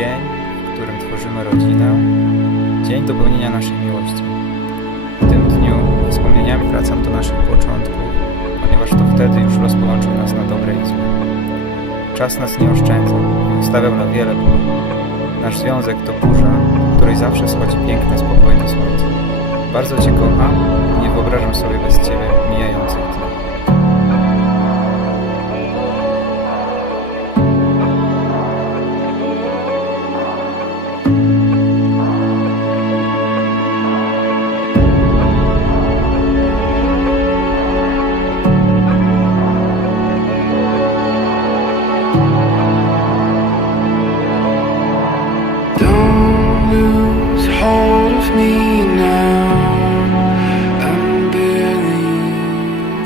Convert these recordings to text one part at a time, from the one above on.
Dzień, w którym tworzymy rodzinę. Dzień dopełnienia naszej miłości. W tym dniu wspomnieniami wracam do naszych początków, ponieważ to wtedy już los połączył nas na dobre i złe. Czas nas nie oszczędzał i ustawiał na wiele pól. Nasz związek to burza, w której zawsze schodzi piękne, spokojne słońce. Bardzo Cię kocham i nie wyobrażam sobie bez Ciebie mijających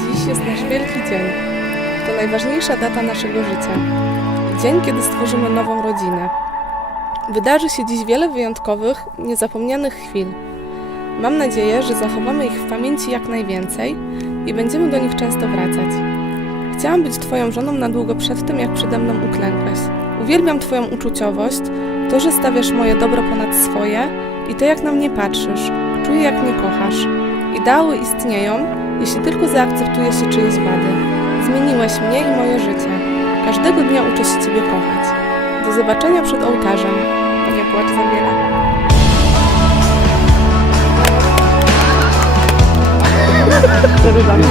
Dziś jest nasz wielki dzień. To najważniejsza data naszego życia. Dzień, kiedy stworzymy nową rodzinę. Wydarzy się dziś wiele wyjątkowych, niezapomnianych chwil. Mam nadzieję, że zachowamy ich w pamięci jak najwięcej i będziemy do nich często wracać. Chciałam być Twoją żoną na długo przed tym, jak przede mną uklękłeś. Uwielbiam Twoją uczuciowość, to, że stawiasz moje dobro ponad swoje i to, jak na mnie patrzysz. Czuję, jak mnie kochasz. Ideały istnieją, jeśli tylko zaakceptuje się czyjeś wady. Zmieniłeś mnie i moje życie. Każdego dnia uczę się Ciebie kochać. Do zobaczenia przed ołtarzem. Nie płacz za wiele.